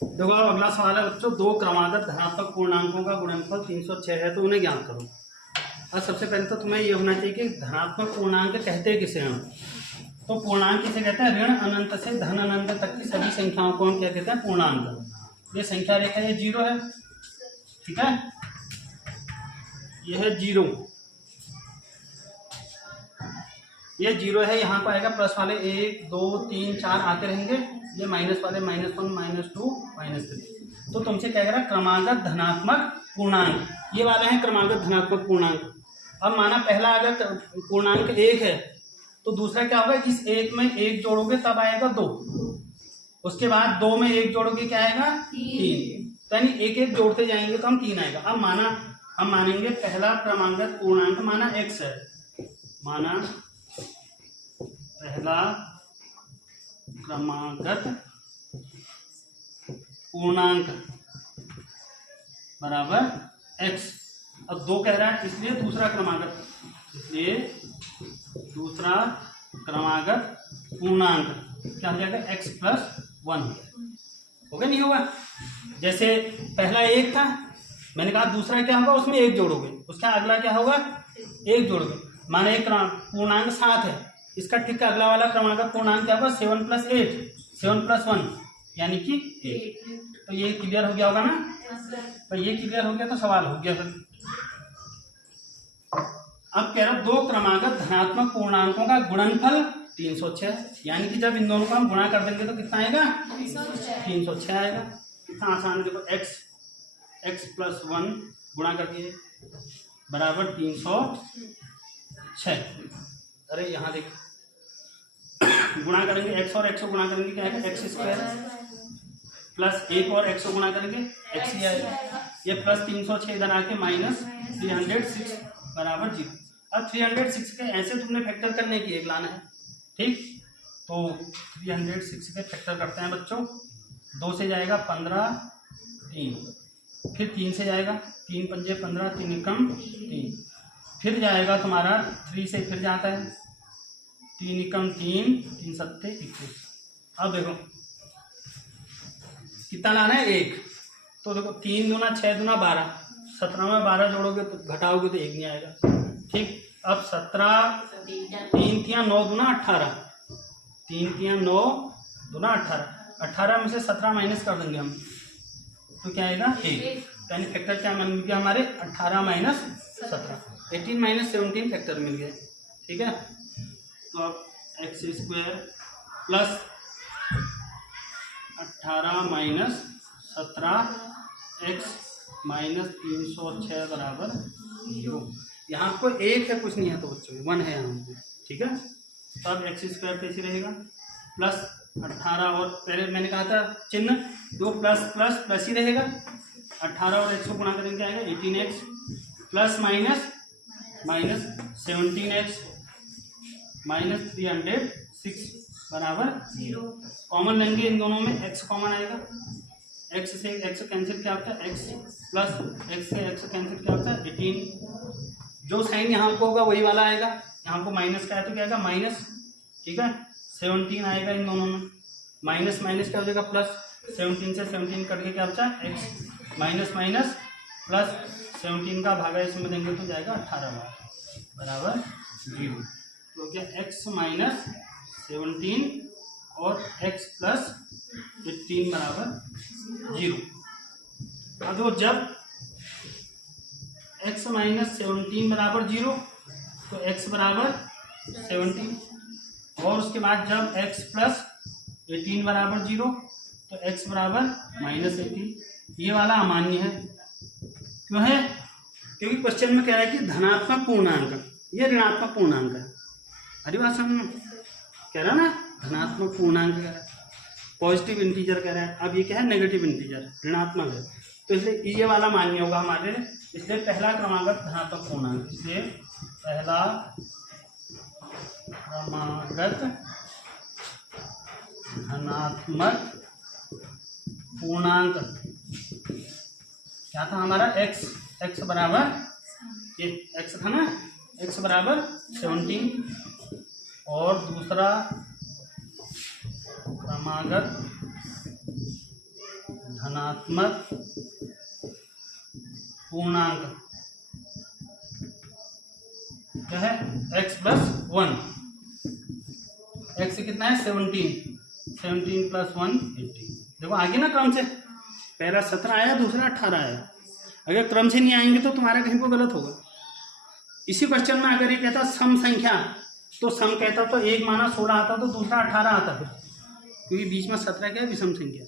देखो अगला सवाल है बच्चों, दो क्रमागत धनात्मक पूर्णांकों का गुणनफल 306 है तो उन्हें ज्ञात करो। अब सबसे पहले तो तुम्हें ये होना चाहिए कि धनात्मक पूर्णांक कहते किसे हैं। तो पूर्णांक किसे कहते हैं? ऋण अनंत से धन अनंत तक की सभी संख्याओं को हम क्या कहते हैं? पूर्णांक। ये संख्या रेखा ये 0 है, ठीक है, यह है 0, ये 0 है। यहाँ को आएगा प्लस वाले 1 2 3 4 आते रहेंगे, ये माइनस वाले -1 -2 -3। तो तुमसे क्या कह रहा है? क्रमागत धनात्मक पूर्णांक, ये वाले हैं क्रमागत धनात्मक पूर्णांक। अब माना पहला अगर पूर्णांक 1 है तो दूसरा क्या होगा? इस 1 में 1 जोड़ोगे तब आएगा 2, उसके बाद 2 में 1 जोड़ोगे क्या आएगा? 3। तो यानी 1 जोड़ते जाएंगे तो हम 3 आएगा। अब माना हम मानेंगे पहला क्रमागत पूर्णांक माना x है, माना पहला क्रमागत पूर्णांक बराबर x। अब 2 कह रहा है इसलिए दूसरा क्रमागत, इसलिए दूसरा क्रमागत पूर्णांक क्या हो जाएगा? x + 1 होगा, नहीं होगा? जैसे पहला 1 था, मैंने कहा दूसरा क्या होगा? उसमें 1 जोड़ोगे, उसका अगला क्या होगा? 1 जोड़ोगे। माने एक पूर्णांक 7 है, इसका ठीक अगला वाला क्रमागत पूर्णांक क्या होगा? 7 + 8, 7 + 1 यानी कि 8। तो ये क्लियर हो गया होगा ना? तो ये क्लियर हो गया तो सवाल हो गया फिर। अब कह रहा दो क्रमागत धनात्मक पूर्णांकों का गुणनफल 306, यानी कि जब इन दोनों को हम गुणा कर देंगे तो कितना आएगा? 306 आएगा। कितना आसान है, देखो x + 1 गुणा कर दिए बराबर 306। अरे यहाँ देखो गुणा करेंगे x और x को गुणा करेंगे क्या आएगा? x² प्लस 1 और x को गुणा करेंगे x ही आएगा। ये प्लस 306 इधर आके -306 बराबर 0। अब 306 के ऐसे तुमने फैक्टर करने की एक लाना है, ठीक? तो 306 के फैक्टर करते हैं बच्चों। 2 से जाएगा 15, 3, फिर 3 से जाएगा 3 × 5 = 15, 3 × 3, फिर जाएगा तुम्हारा 3 से फिर जाता है 3 × 3, 3 × 7 = 21। अब देखो कितना लाना है? 1। तो देखो 3 दूना 6 दूना 12, 17 में 12 जोड़ोगे तो घटाओगे तो 1 नहीं आएगा, ठीक? अब 17 3 × 9 दूना 18, 3 × 9 दूना 18, 18 में से 17 माइनस कर देंगे हम तो क्या आएगा? 1। यानी फैक्टर क्या मिल गया हमारे? 18 - 17, 18 - 17 फैक्टर मिल गया, ठीक है? तो अब x² प्लस 18 - 17 x -306 बराबर 0। यहाँ को 1 है, कुछ नहीं है तो बच्चों 1 है यहाँ पे, ठीक है? तो अब x² कैसे रहेगा? प्लस 18 और पहले मैंने कहा था चिन्ह दो प्लस ही रहेगा। 18 और x को गुणा करेंगे क्या आएगा? 18x प्लस माइनस 17x -306 बराबर 0। कॉमन लेंगे इन दोनों में, x कॉमन आएगा, x से x कैंसिल क्या होता है? x प्लस x से x कैंसिल क्या होता है? 18। जो साइन यहाँ को होगा वही वाला आएगा, यहाँ को माइनस का है तो क्या आएगा? माइनस, ठीक है? 17 आएगा इन दोनों में, माइनस क्या हो जाएगा? प्लस 17 से 17 कट के क्या बचा? x माइनस प्लस 17 का भागा इसमें देंगे तो जाएगा 18 बराबर 0। तो क्या x - 17 और x + 15 बराबर 0। अब जब x - 17 बराबर 0 तो x बराबर 17, और उसके बाद जब x + 18 बराबर 0 तो x बराबर -18। ये वाला अमान्य है, क्यों है? क्योंकि क्वेश्चन में कह रहा है कि धनात्मक पूर्णांक, ये ऋणात्मक पूर्णांक है। हरी बात समझ में कह रहा है ना? धनात्मक पूर्णांक कह रहा है, पॉजिटिव इंटीजर कह रहा है। अब ये क्या है? नेगेटिव इंटीजर, ऋणात्मक है, तो इसलिए ये वाला मान्य होगा हमारे लिए। इसलिए पहला क्रमागत धनात्मक पूर्णांक, इसलिए पहला क्रमागत धनात्मक पूर्णांक क्या था हमारा? x बराबर, ये x था ना, x बराबर 17, और दूसरा क्रमागत धनात्मक पूर्णांक क्या है x+1। x कितना है 17 + 1 18। देखो आगे ना क्रम से, पहला 17 आया, दूसरा 18 आया। अगर क्रम से नहीं आएंगे तो तुम्हारा कहीं को गलत होगा। इसी क्वेश्चन में अगर ये कहता सम संख्या, तो सम कहता तो एक माना 16 आता, तो दूसरा 18 आता फिर, क्योंकि बीच में 17 क्या है विषम संख्या।